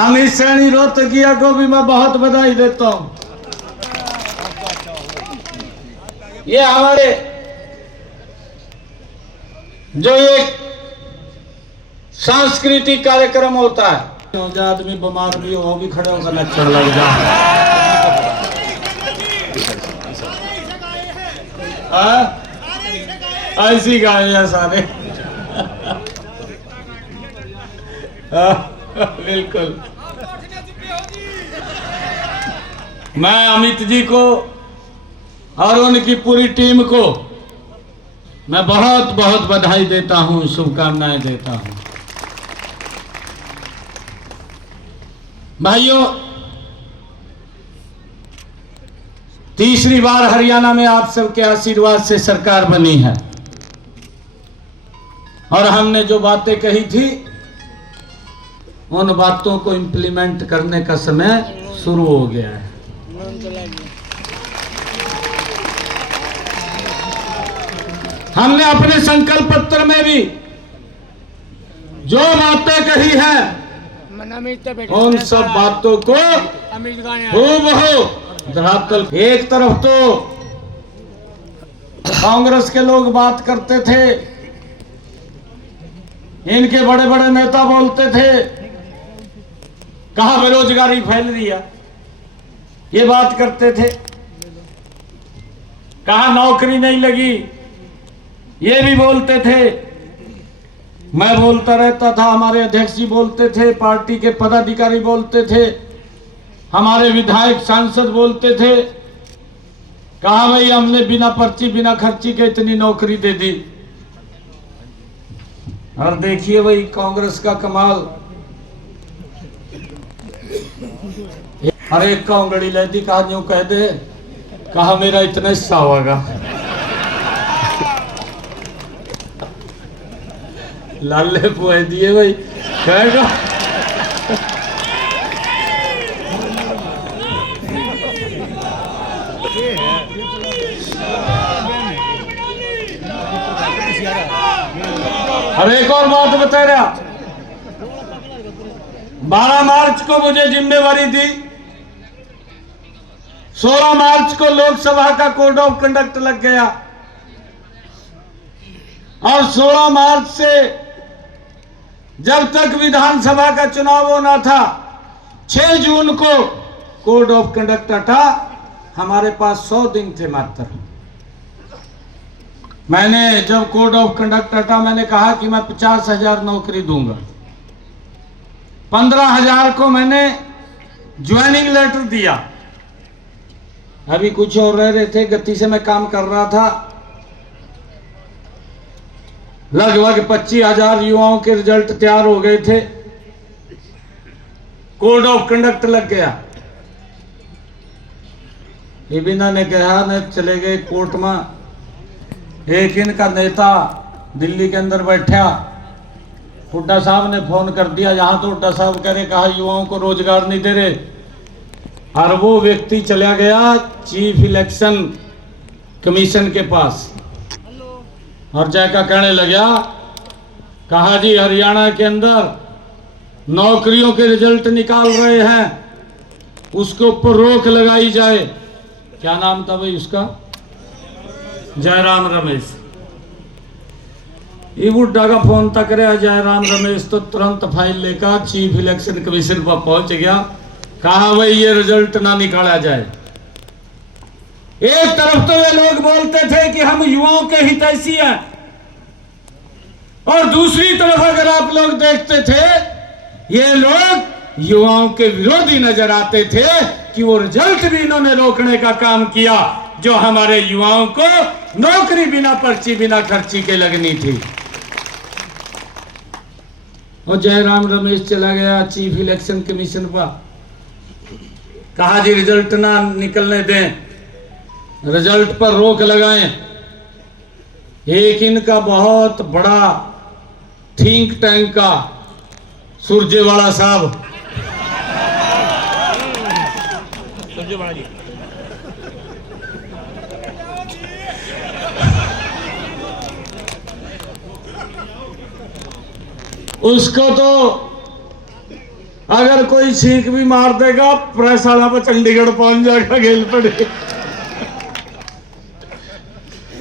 अमित सैनी रोहतकिया को भी मैं बहुत बधाई देता हूं। ये हमारे जो एक सांस्कृतिक कार्यक्रम होता है, जो आदमी बीमार भी हो वो भी खड़े होकर लक्षण लग जाए। ऐसी गाय है सारे। बिल्कुल। मैं अमित जी को और उनकी पूरी टीम को मैं बहुत बहुत बधाई देता हूं, शुभकामनाएं देता हूं। भाइयों, तीसरी बार हरियाणा में आप सबके आशीर्वाद से सरकार बनी है और हमने जो बातें कही थी उन बातों को इंप्लीमेंट करने का समय शुरू हो गया है। हमने अपने संकल्प पत्र में भी जो बातें कही हैं उन सब बातों को हूबहू धरातल। एक तरफ तो कांग्रेस के लोग बात करते थे, इनके बड़े बड़े नेता बोलते थे कहा बेरोजगारी फैल रही है, ये बात करते थे, कहा नौकरी नहीं लगी, ये भी बोलते थे। मैं बोलता रहता था, हमारे अध्यक्ष जी बोलते थे, पार्टी के पदाधिकारी बोलते थे, हमारे विधायक सांसद बोलते थे, कहा भाई हमने बिना पर्ची बिना खर्ची के इतनी नौकरी दे दी। और देखिए भाई कांग्रेस का कमाल, हर एक का उंगली ले दी, कहा यूं कह दे, कहा मेरा इतना हिस्सा होगा। लाले पुए दिए भाई, कहेगा और एक और बात बता रहा, 12 मार्च को मुझे जिम्मेवारी दी, 16 मार्च को लोकसभा का कोड ऑफ कंडक्ट लग गया और 16 मार्च से जब तक विधानसभा का चुनाव होना था 6 जून को कोड ऑफ कंडक्ट हटा। हमारे पास 100 दिन थे मात्र। मैंने जब कोड ऑफ कंडक्ट हटा मैंने कहा कि मैं 50,000 नौकरी दूंगा। 15,000 को मैंने ज्वाइनिंग लेटर दिया। अभी कुछ और रह रहे थे, गति से मैं काम कर रहा था। लगभग 25,000 युवाओं के रिजल्ट तैयार हो गए थे, कोड ऑफ कंडक्ट लग गया। ये बिना ने कहा न चले गए कोर्ट में। एक इनका नेता दिल्ली के अंदर बैठा, हुड्डा साहब ने फोन कर दिया, यहाँ तो हुड्डा साहब कह रहे, कहा युवाओं को रोजगार नहीं दे रहे। और वो व्यक्ति चला गया चीफ इलेक्शन कमीशन के पास और जाकर कहने लगा, कहा जी हरियाणा के अंदर नौकरियों के रिजल्ट निकाल रहे हैं, उसके ऊपर रोक लगाई जाए। क्या नाम था भाई उसका? जयराम रमेश। ये बुड्ढा का फोन तक रहा, जयराम रमेश तो तुरंत फाइल लेकर चीफ इलेक्शन कमीशन पर पहुंच गया, कहा भाई ये रिजल्ट ना निकाला जाए। एक तरफ तो ये लोग बोलते थे कि हम युवाओं के हितैषी हैं और दूसरी तरफ अगर आप लोग देखते थे ये लोग युवाओं के विरोधी नजर आते थे कि वो रिजल्ट भी इन्होंने रोकने का काम किया जो हमारे युवाओं को नौकरी बिना पर्ची बिना खर्ची के लगनी थी। और जयराम रमेश चला गया चीफ इलेक्शन कमीशन पर, कहा जी रिजल्ट ना निकलने दें, रिजल्ट पर रोक लगाएं। एक इनका बहुत बड़ा थिंक टैंक का सुरजेवाला साहब, उसको तो अगर कोई छींक भी मार देगा प्रेस वाला पर चंडीगढ़ पहुंच जाएगा, गेल पड़े।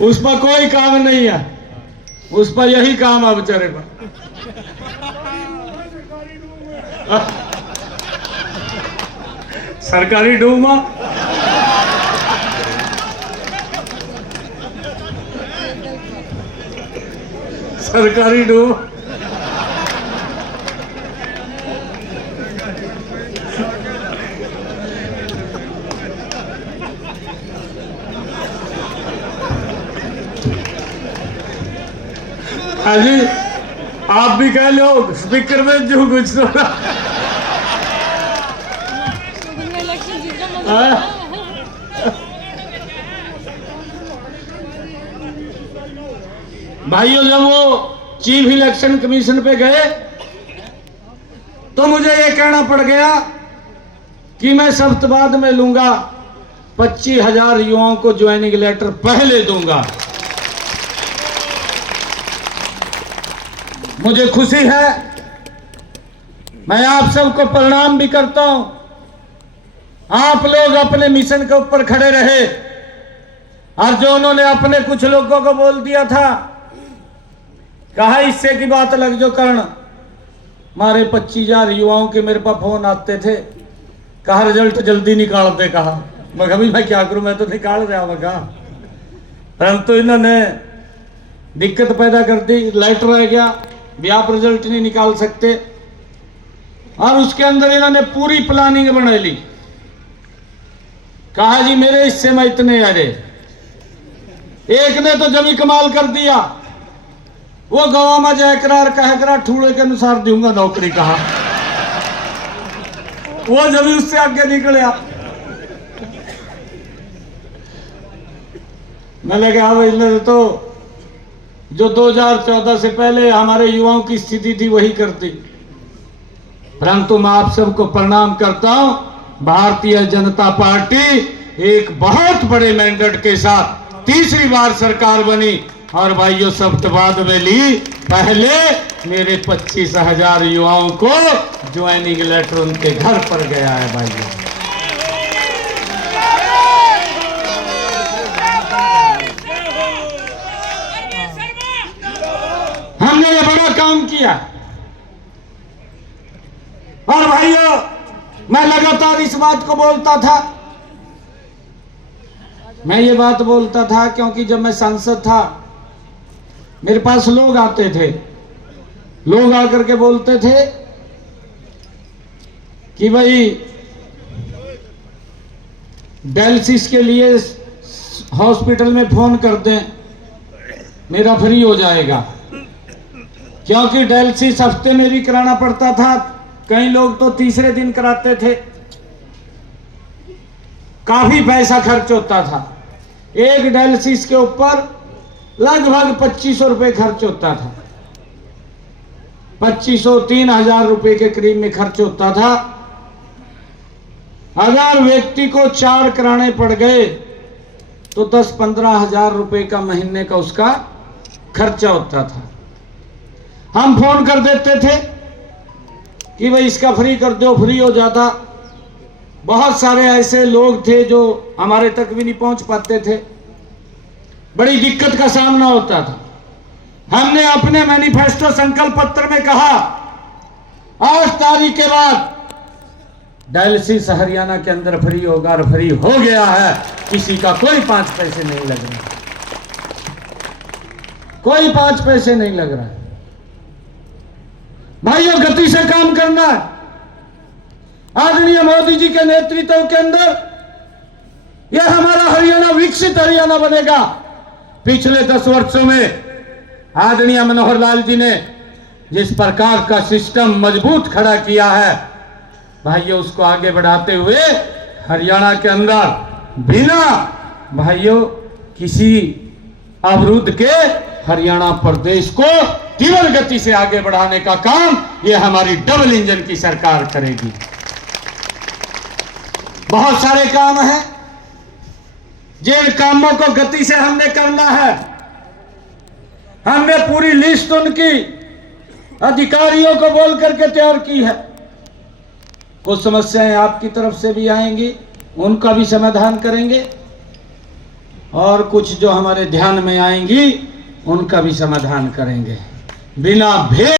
उस पर कोई काम नहीं है, उस पर यही काम है बेचारे पर। सरकारी डूमा सरकारी डूमा अजी आप भी कह लो स्पीकर में जो कुछ तो भाइयों, जब वो चीफ इलेक्शन कमीशन पे गए तो मुझे ये कहना पड़ गया कि मैं सख्त बाद में लूंगा, 25,000 युवाओं को ज्वाइनिंग लेटर पहले दूंगा। मुझे खुशी है, मैं आप सबको प्रणाम भी करता हूं। आप लोग अपने मिशन के ऊपर खड़े रहे, और जो उन्होंने अपने कुछ लोगों को बोल दिया था, कहा इससे की बात लग जो कर्ण, मारे 25,000 युवाओं के मेरे पास फोन आते थे, कहा रिजल्ट जल्दी निकाल दे। कहा मैं क्या करूं, मैं तो निकाल रहा हूं। कहा परंतु इन्होंने दिक्कत पैदा कर दी, लेटर आ गया भी आप रिजल्ट नहीं निकाल सकते, और उसके अंदर इन्होंने पूरी प्लानिंग बना ली। कहा जी मेरे हिस्से में इतने आ रहे। एक ने तो जमी कमाल कर दिया, वो गाँव में जाए करार कह करा ठूड़े के अनुसार दूंगा नौकरी। कहा वो जब उससे आगे निकलिया, मैंने कहा भाई तो जो 2014 से पहले हमारे युवाओं की स्थिति थी वही करती। परंतु मैं आप सबको प्रणाम करता हूं, भारतीय जनता पार्टी एक बहुत बड़े मैंडेट के साथ तीसरी बार सरकार बनी, और भाइयों सप्तवाद में ली। पहले मेरे 25,000 युवाओं को ज्वाइनिंग लेटर उनके घर पर गया है। भाइयों हमने ये बड़ा काम किया। और भाइयों मैं लगातार इस बात को बोलता था, मैं ये बात बोलता था क्योंकि जब मैं सांसद था मेरे पास लोग आते थे, लोग आकर के बोलते थे कि भाई डायलिसिस के लिए हॉस्पिटल में फोन कर दें, मेरा फ्री हो जाएगा। क्योंकि डायलिसिस हफ्ते में भी कराना पड़ता था, कई लोग तो तीसरे दिन कराते थे, काफी पैसा खर्च होता था। एक डायलिसिस के ऊपर लगभग 2,500 रुपए खर्च होता था, 2,500-3,000 रुपए के करीब में खर्च होता था। अगर व्यक्ति को 4 कराने पड़ गए तो 10-15 हजार रुपए का महीने का उसका खर्चा होता था। हम फोन कर देते थे कि भाई इसका फ्री कर दो, फ्री हो जाता। बहुत सारे ऐसे लोग थे जो हमारे तक भी नहीं पहुंच पाते थे, बड़ी दिक्कत का सामना होता था। हमने अपने मैनिफेस्टो संकल्प पत्र में कहा 8 तारीख के बाद डायलिसिस हरियाणा के अंदर फ्री होगा, और फ्री हो गया है। किसी का कोई 5 पैसे नहीं लग रहा, कोई 5 पैसे नहीं लग रहा है। भाइयों गति से काम करना है। आदरणीय मोदी जी के नेतृत्व के अंदर यह हमारा हरियाणा विकसित हरियाणा बनेगा। पिछले 10 वर्षों में आदरणीय मनोहर लाल जी ने जिस प्रकार का सिस्टम मजबूत खड़ा किया है, भाइयों उसको आगे बढ़ाते हुए हरियाणा के अंदर बिना भाइयों किसी अवरुद्ध के हरियाणा प्रदेश को तीव्र गति से आगे बढ़ाने का काम ये हमारी डबल इंजन की सरकार करेगी। बहुत सारे काम हैं, जिन कामों को गति से हमने करना है। हमने पूरी लिस्ट उनकी अधिकारियों को बोल करके तैयार की है। कुछ समस्याएं आपकी तरफ से भी आएंगी, उनका भी समाधान करेंगे, और कुछ जो हमारे ध्यान में आएंगी उनका भी समाधान करेंगे, बिना भेद